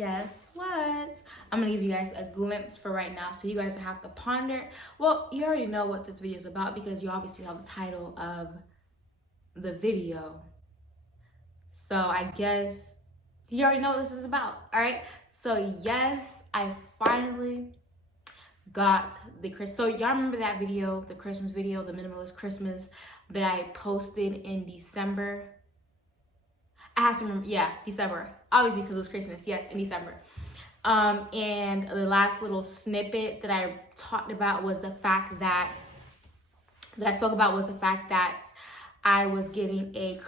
guess what? I'm gonna give you guys a glimpse for right now, so you guys don't have to ponder. Well, you already know what this video is about because you obviously have the title of the video. So I guess you already know what this is about, all right? So yes, I finally got the Christmas. So y'all remember that video, the Christmas video, the minimalist Christmas that I posted in December? I have to remember, yeah, December, obviously because it was Christmas, yes, in December. And the last little snippet that I talked about was the fact that I was getting a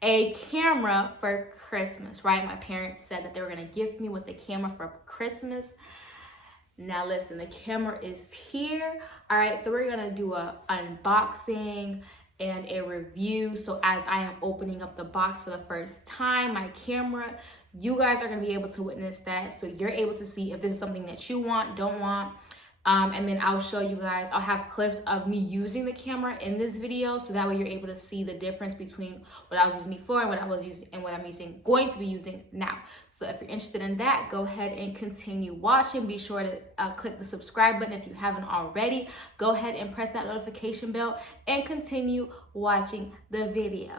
a camera for Christmas, right? My parents said that they were gonna gift me with a camera for Christmas. Now listen, the camera is here, all right? So we're gonna do a unboxing and a review. So as I am opening up the box for the first time, my camera, you guys are gonna be able to witness that. So you're able to see if this is something that you want, don't want. And then I'll show you guys, I'll have clips of me using the camera in this video, so that way you're able to see the difference between what I was using before and what I was using and what I'm going to be using now. So if you're interested in that, go ahead and continue watching. Be sure to click the subscribe button if you haven't already. Go ahead and press that notification bell and continue watching the video.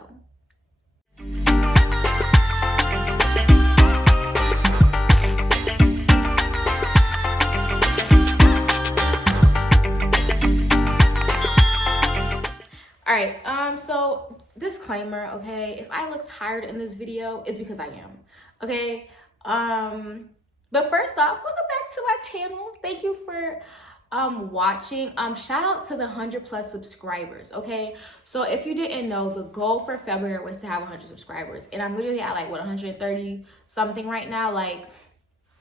All right, so disclaimer, okay, if I look tired in this video, it's because I am, okay? But first off, welcome back to my channel. Thank you for watching. Shout out to the 100+ subscribers, okay? So if you didn't know, the goal for February was to have 100 subscribers, and I'm literally at like, what, 130 something right now, like,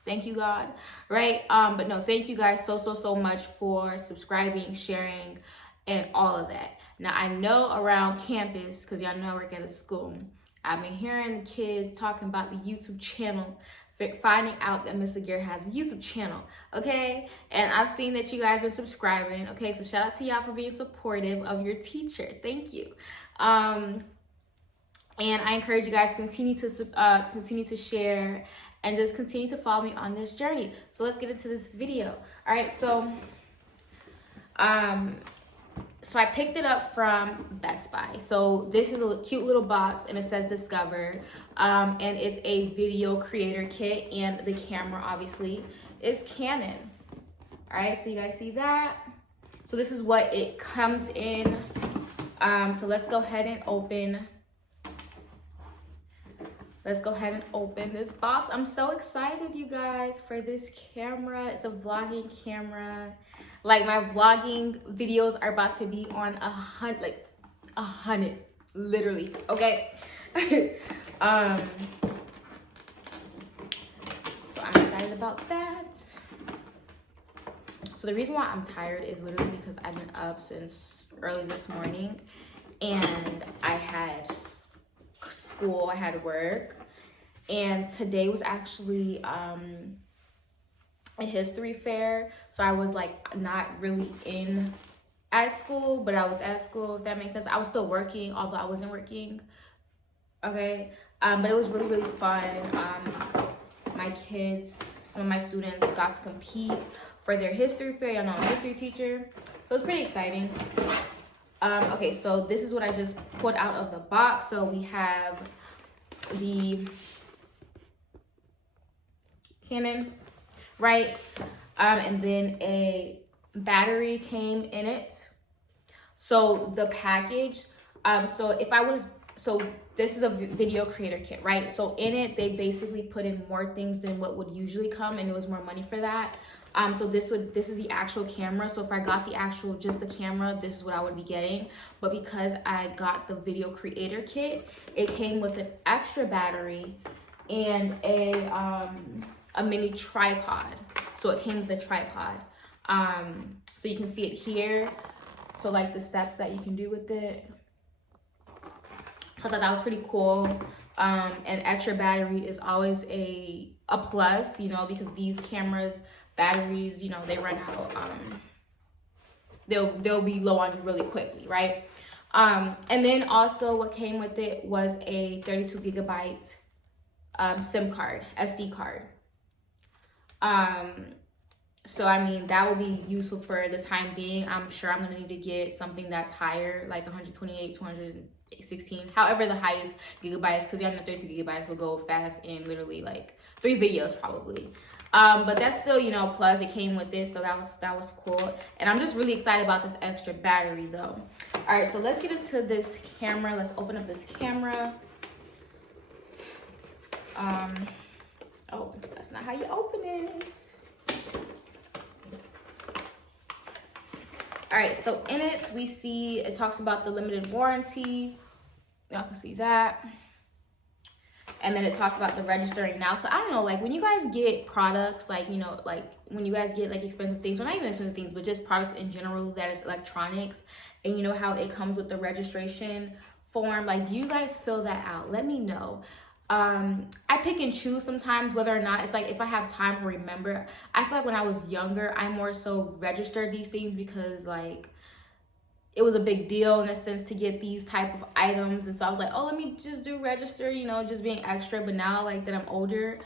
thank you, God, right? But no, thank you guys so much for subscribing, sharing, and all of that. Now, I know around campus, because y'all know I work at a school, I've been hearing the kids talking about the YouTube channel, finding out that Miss Aguirre has a YouTube channel, okay? And I've seen that you guys been subscribing, okay? So shout out to y'all for being supportive of your teacher. Thank you. And I encourage you guys to continue to share and just continue to follow me on this journey. So let's get into this video. All right, so I picked it up from Best Buy. So this is a cute little box and it says Discover. And it's a video creator kit, and the camera obviously is Canon. All right, so you guys see that? So this is what it comes in. So let's go ahead and open this box. I'm so excited, you guys, for this camera. It's a vlogging camera. Like, my vlogging videos are about to be on 100, literally, okay? So I'm excited about that. So the reason why I'm tired is literally because I've been up since early this morning, and I had school, I had work, and today was actually a history fair, so I was like not really at school, but I was at school, if that makes sense. I was still working, although I wasn't working, okay? But it was really fun. My kids, some of my students got to compete for their history fair. Y'all know I'm a history teacher, so it's pretty exciting. Okay, so this is what I just pulled out of the box. So we have the Canon, right? And then a battery came in it. So the package, so this is a video creator kit, right? So in it, they basically put in more things than what would usually come, and it was more money for that. So this is the actual camera. So if I got just the camera, this is what I would be getting. But because I got the video creator kit, it came with an extra battery and a mini tripod. So it came with a tripod. So you can see it here. So like the steps that you can do with it. So I thought that was pretty cool. And extra battery is always a plus, you know, because these cameras, batteries, you know, they run out. They'll be low on you really quickly, right? And then also what came with it was a 32 gigabyte SIM card, SD card. So I mean, that will be useful for the time being. I'm sure I'm gonna need to get something that's higher, like 128, 216, however the highest gigabytes, because the 32 gigabytes will go fast in literally like 3 videos probably. But that's still, you know, plus it came with this, so that was cool. And I'm just really excited about this extra battery though. All right, so let's get into this camera. Let's open up this camera. Oh, that's not how you open it. All right, so in it, we see, it talks about the limited warranty. Y'all can see that. And then it talks about the registering now. So I don't know, like when you guys get products, like, you know, like when you guys get like expensive things, or not even expensive things, but just products in general that is electronics, and you know how it comes with the registration form, like do you guys fill that out? Let me know. I pick and choose sometimes whether or not, it's like if I have time to remember. I feel like when I was younger, I more so registered these things because like it was a big deal in a sense to get these type of items, and so I was like, oh, let me just do register, you know, just being extra. But now like that I'm older,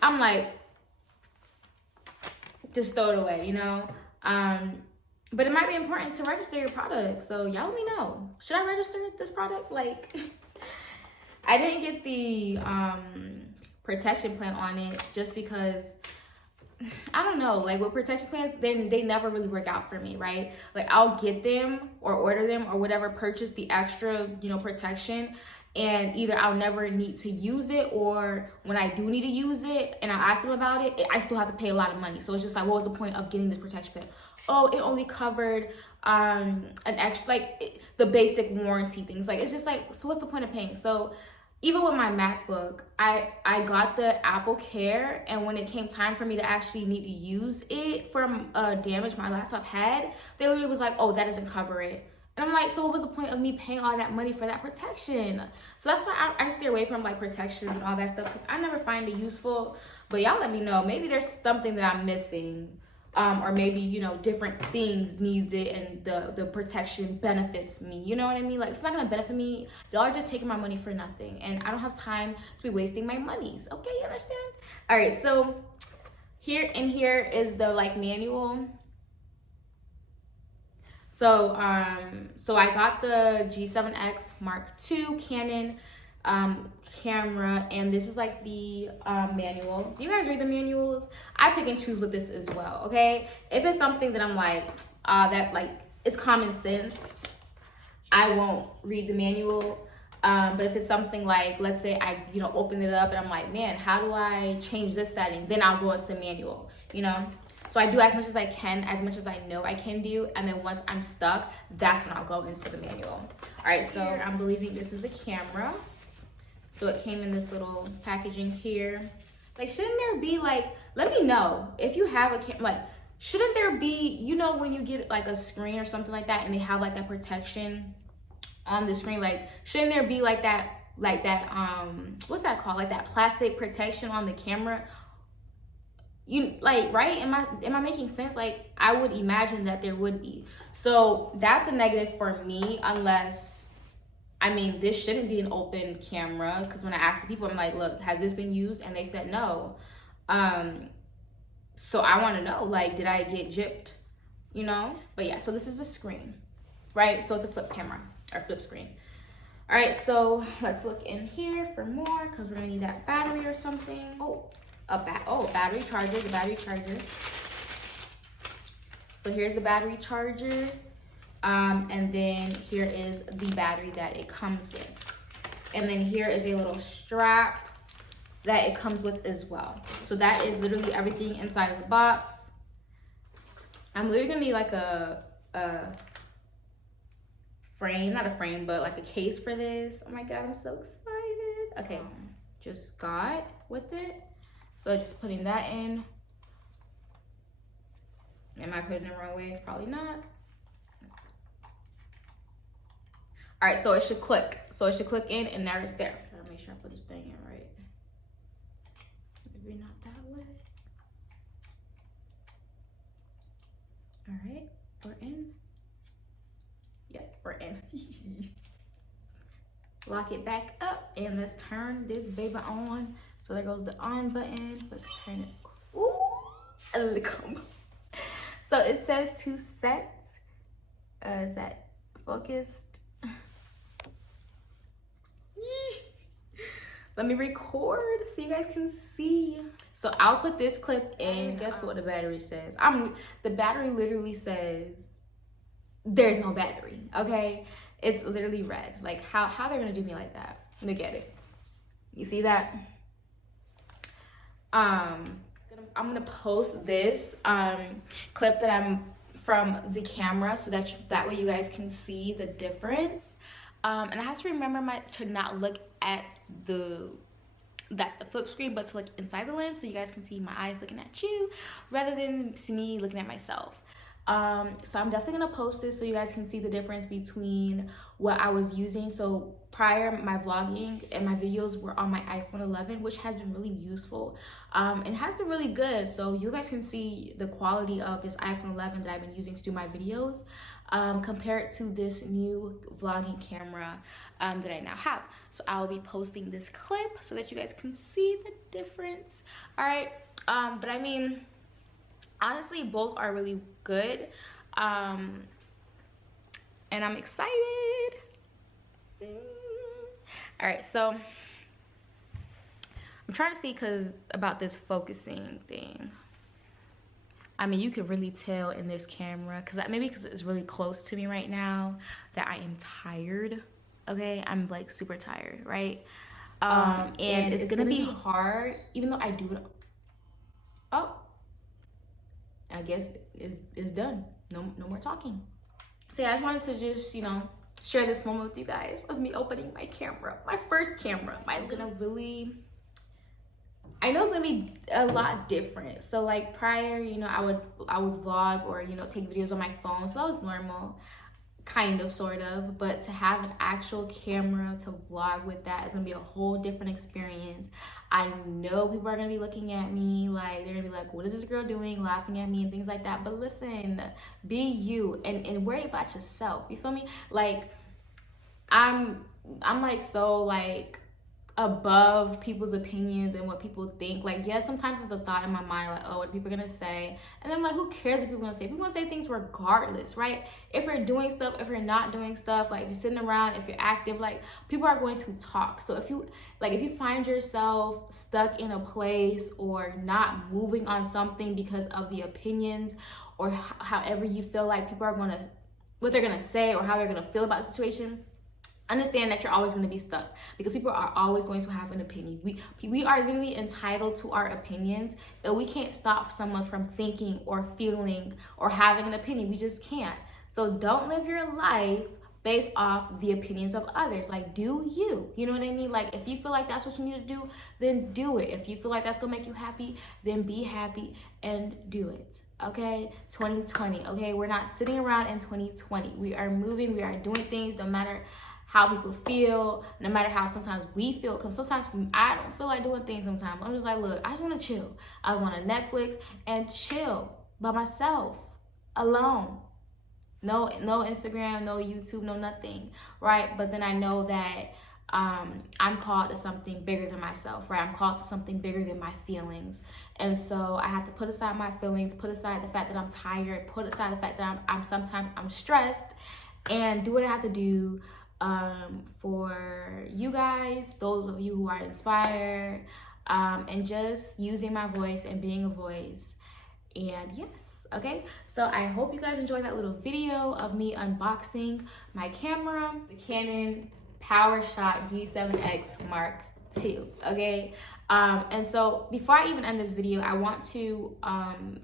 I'm like, just throw it away, you know. But it might be important to register your product, so y'all let me know, should I register this product? Like I didn't get the protection plan on it just because I don't know, like with protection plans, they never really work out for me, right? Like I'll get them or order them or whatever, purchase the extra, you know, protection, and either I'll never need to use it, or when I do need to use it and I ask them about it, I still have to pay a lot of money. So it's just like, what was the point of getting this protection plan? Oh, it only covered an extra, like the basic warranty things. Like it's just like, so what's the point of paying? So even with my MacBook, I got the Apple Care, and when it came time for me to actually need to use it from damage my laptop had, they literally was like, oh, that doesn't cover it. And I'm like, so what was the point of me paying all that money for that protection? So that's why I stay away from like protections and all that stuff, because I never find it useful. But y'all let me know, maybe there's something that I'm missing. Or maybe, you know, different things needs it and the protection benefits me, you know what I mean? Like it's not gonna benefit me, y'all are just taking my money for nothing, and I don't have time to be wasting my monies. Okay, you understand? All right, so here is the like manual. So so I got the G7X Mark II Canon camera, and this is like the manual. Do you guys read the manuals? I pick and choose with this as well, okay? If it's something that I'm like that like it's common sense, I won't read the manual. But if it's something like, let's say I, you know, open it up and I'm like, man, how do I change this setting? Then I'll go into the manual, you know? So I do as much as I can, as much as I know I can do, and then once I'm stuck, that's when I'll go into the manual. All right, so I'm believing this is the camera. So it came in this little packaging here. Like, shouldn't there be like, let me know if you have a camera, like, shouldn't there be, you know, when you get like a screen or something like that and they have like that protection on the screen, like, shouldn't there be like that, what's that called? Like that plastic protection on the camera? You like, right? Am I making sense? Like, I would imagine that there would be. So that's a negative for me, unless, I mean, this shouldn't be an open camera, because when I asked the people, I'm like, look, has this been used? And they said no. So I want to know, like, did I get gypped, you know? But yeah, so this is the screen, right? So it's a flip camera, or flip screen. All right, so let's look in here for more, because we're gonna need that battery or something. Battery charger, the battery charger. So here's the battery charger. And then here is the battery that it comes with. And then here is a little strap that it comes with as well. So that is literally everything inside of the box. I'm literally gonna need like a frame, not a frame, but like a case for this. Oh my God, I'm so excited. Okay, just got with it. So just putting that in. Am I putting it the wrong way? Probably not. All right, so it should click. So it should click in, and there it's there. Try to make sure I put this thing in right. Maybe not that way. All right, we're in. Yep, we're in. Lock it back up, and let's turn this baby on So there goes the on button. Let's turn it. Ooh, look. So it says to set. Is that focused? Let me record so you guys can see. So I'll put this clip in. Guess what the battery says? The battery literally says there's no battery, okay? It's literally red. Like how they're gonna do me like that? Look at it. You see that? I'm gonna post this clip that I'm from the camera so that way you guys can see the difference. And I have to remember to not look at the flip screen, but to look inside the lens so you guys can see my eyes looking at you rather than see me looking at myself. So I'm definitely gonna post this so you guys can see the difference between what I was using. So prior, my vlogging and my videos were on my iPhone 11, which has been really useful and has been really good. So you guys can see the quality of this iPhone 11 that I've been using to do my videos compared to this new vlogging camera that I now have. So I'll be posting this clip so that you guys can see the difference. All right, but I mean, honestly, both are really good, and I'm excited. All right, so I'm trying to see about this focusing thing. I mean, you could really tell in this camera, maybe because it's really close to me right now, that I am tired. Okay, I'm like super tired, right? And it's gonna be hard, even though I do it. Oh, I guess it's done. No more talking. So yeah, I just wanted to just, share this moment with you guys of me opening my camera, my first camera. Mine's gonna really, I know it's gonna be a lot different. So like prior, I would vlog or take videos on my phone, so that was normal, kind of, sort of. But to have an actual camera to vlog with, that is gonna be a whole different experience. I know people are gonna be looking at me like they're gonna be like, what is this girl doing, laughing at me and things like that. But listen, be you and worry about yourself. You feel me? Like I'm like so like above people's opinions and what people think. Like, yeah, sometimes it's a thought in my mind like, oh, what are people gonna say? And then I'm like, who cares what people gonna say? People gonna say things regardless, right? If you're doing stuff, if you're not doing stuff, like if you're sitting around, if you're active, like people are going to talk. So if you find yourself stuck in a place or not moving on something because of the opinions or however you feel like people are gonna, what they're gonna say or how they're gonna feel about the situation, understand that you're always going to be stuck because people are always going to have an opinion. We are literally entitled to our opinions, and we can't stop someone from thinking or feeling or having an opinion. We just can't. So don't live your life based off the opinions of others. Like, do you? You know what I mean? Like, if you feel like that's what you need to do, then do it. If you feel like that's going to make you happy, then be happy and do it. Okay? 2020. Okay? We're not sitting around in 2020. We are moving. We are doing things no matter how people feel, no matter how sometimes we feel. Because sometimes I don't feel like doing things sometimes. I'm just like, look, I just want to chill. I want to Netflix and chill by myself, alone. No Instagram, no YouTube, no nothing, right? But then I know that I'm called to something bigger than myself, right? I'm called to something bigger than my feelings. And so I have to put aside my feelings, put aside the fact that I'm tired, put aside the fact that I'm stressed, and do what I have to do for you guys, those of you who are inspired, and just using my voice and being a voice. And yes, okay, so I hope you guys enjoyed that little video of me unboxing my camera, the Canon PowerShot G7X Mark II, okay? And so before I even end this video, I want to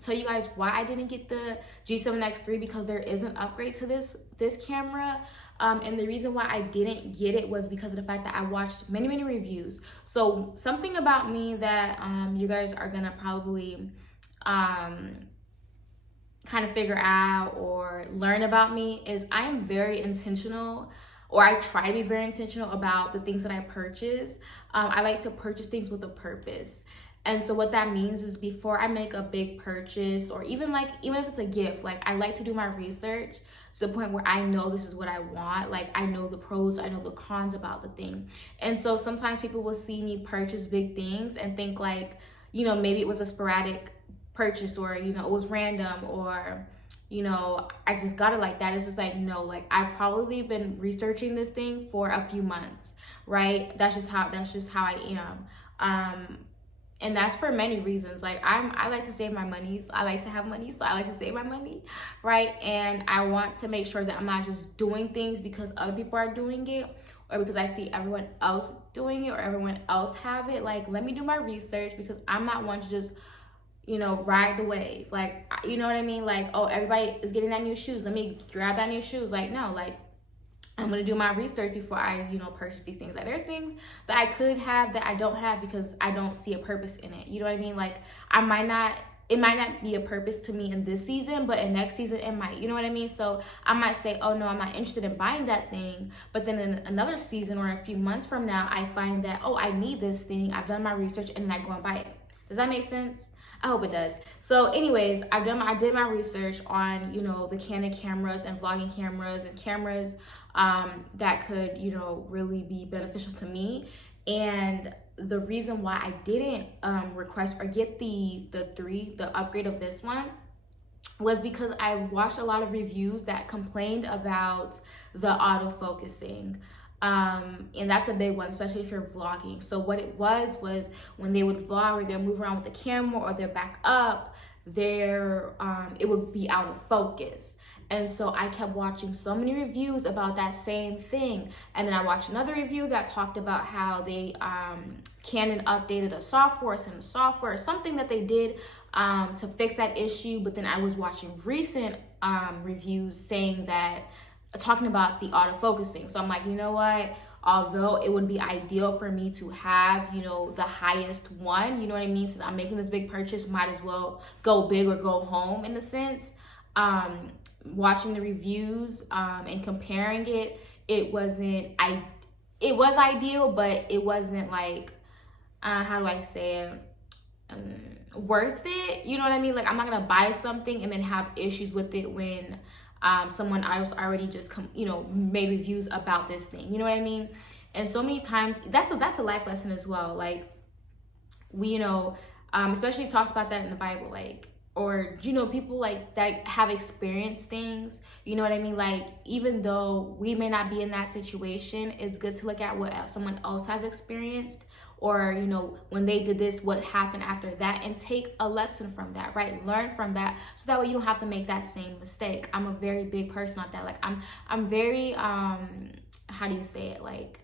tell you guys why I didn't get the G7XIII, because there is an upgrade to this camera. And the reason why I didn't get it was because of the fact that I watched many reviews. So something about me that you guys are gonna probably kind of figure out or learn about me is I am very intentional, or I try to be very intentional about the things that I purchase. I like to purchase things with a purpose. And so what that means is before I make a big purchase, or even if it's a gift, like I like to do my research to the point where I know this is what I want. Like I know the pros, I know the cons about the thing. And so sometimes people will see me purchase big things and think like, you know, maybe it was a sporadic purchase, or, you know, it was random, or, you know, I just got it like that. It's just like, no, like I've probably been researching this thing for a few months, right? That's just how I am. And that's for many reasons. Like I like to save my money. I like to have money, so I like to save my money, right? And I want to make sure that I'm not just doing things because other people are doing it, or because I see everyone else doing it, or everyone else have it. Like, let me do my research, because I'm not one to just, you know, ride the wave. Like, you know what I mean? Like, oh, everybody is getting that new shoes, let me grab that new shoes. Like, no, like I'm gonna do my research before I, you know, purchase these things. Like there's things that I could have that I don't have because I don't see a purpose in it. You know what I mean? Like it might not be a purpose to me in this season, but in next season it might, you know what I mean? So I might say, oh no, I'm not interested in buying that thing. But then in another season or a few months from now, I find that, oh, I need this thing. I've done my research, and then I go and buy it. Does that make sense? I hope it does. So anyways, I did my research on, you know, the Canon cameras and vlogging cameras and cameras that could, you know, really be beneficial to me. And the reason why I didn't request or get the upgrade of this one was because I watched a lot of reviews that complained about the autofocusing. And that's a big one, especially if you're vlogging. So what it was when they would vlog, or they'll move around with the camera, or they're back up, it would be out of focus. And so I kept watching so many reviews about that same thing. And then I watched another review that talked about how they Canon updated a software, something that they did to fix that issue. But then I was watching recent reviews saying that, talking about the autofocusing. So I'm like, you know what? Although it would be ideal for me to have, you know, the highest one, you know what I mean? Since I'm making this big purchase, might as well go big or go home in a sense. Watching the reviews and comparing it, it was ideal, but it wasn't like, how do I say it? Worth it. You know what I mean? Like I'm not gonna buy something and then have issues with it when someone else already just made reviews about this thing. You know what I mean? And so many times that's a life lesson as well. Like we, you know, especially it talks about that in the Bible, like, or, you know, people like that have experienced things, you know what I mean? Like, even though we may not be in that situation, it's good to look at what someone else has experienced, or, you know, when they did this, what happened after that, and take a lesson from that, right? Learn from that, so that way you don't have to make that same mistake. I'm a very big person on that. Like, I'm very, how do you say it? Like,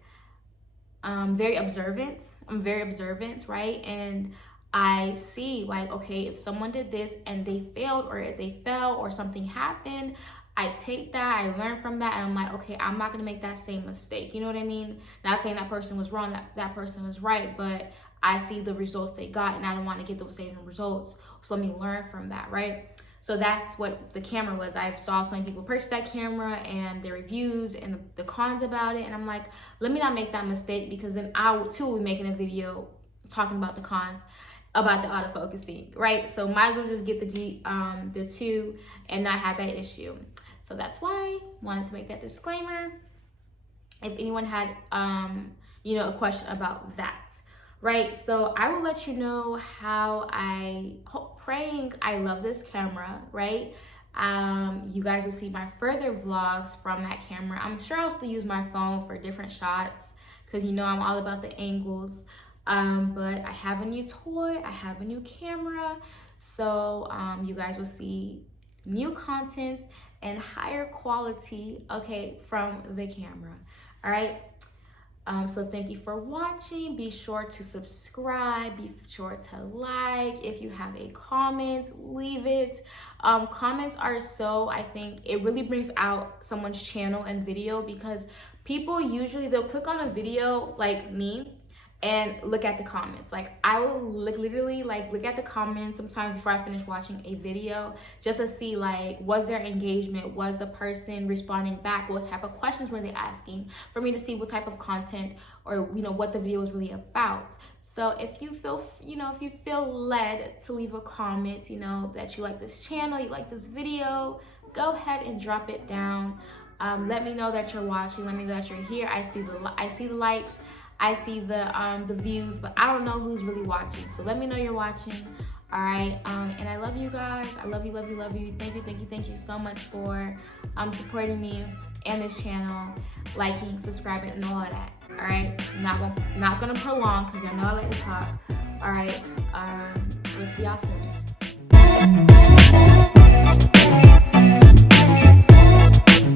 very observant. I'm very observant, right? And I see, like, okay, if someone did this and they failed, or if they fell, or something happened, I take that, I learn from that, and I'm like, okay, I'm not gonna make that same mistake. You know what I mean? Not saying that person was wrong, that person was right, but I see the results they got, and I don't want to get those same results. So let me learn from that, right? So that's what the camera was. I saw so many people purchase that camera and their reviews and the cons about it, and I'm like, let me not make that mistake, because then I too will be making a video talking about the cons about the autofocusing, right? So might as well just get the G2 and not have that issue. So that's why I wanted to make that disclaimer. If anyone had, you know, a question about that, right? So I will let you know how praying I love this camera, right? You guys will see my further vlogs from that camera. I'm sure I'll still use my phone for different shots, because, you know, I'm all about the angles. But I have a new toy, I have a new camera, so you guys will see new content and higher quality, okay, from the camera. All right, so thank you for watching. Be sure to subscribe, be sure to like. If you have a comment, leave it. Comments are so, I think it really brings out someone's channel and video, because people usually, they'll click on a video like me, and look at the comments. Like, I will literally like look at the comments sometimes before I finish watching a video, just to see like, was there engagement, was the person responding back, what type of questions were they asking, for me to see what type of content or, you know, what the video was really about. So if you feel, you know, if you feel led to leave a comment, you know, that you like this channel, you like this video, go ahead and drop it down. Let me know that you're watching. Let me know that you're here. I see the likes, I see the views, but I don't know who's really watching. So let me know you're watching. All right. And I love you guys. I love you, love you, love you. Thank you so much for supporting me and this channel, liking, subscribing, and all of that. All right. Not gonna prolong because y'all know I like to talk. All right. We'll see y'all soon.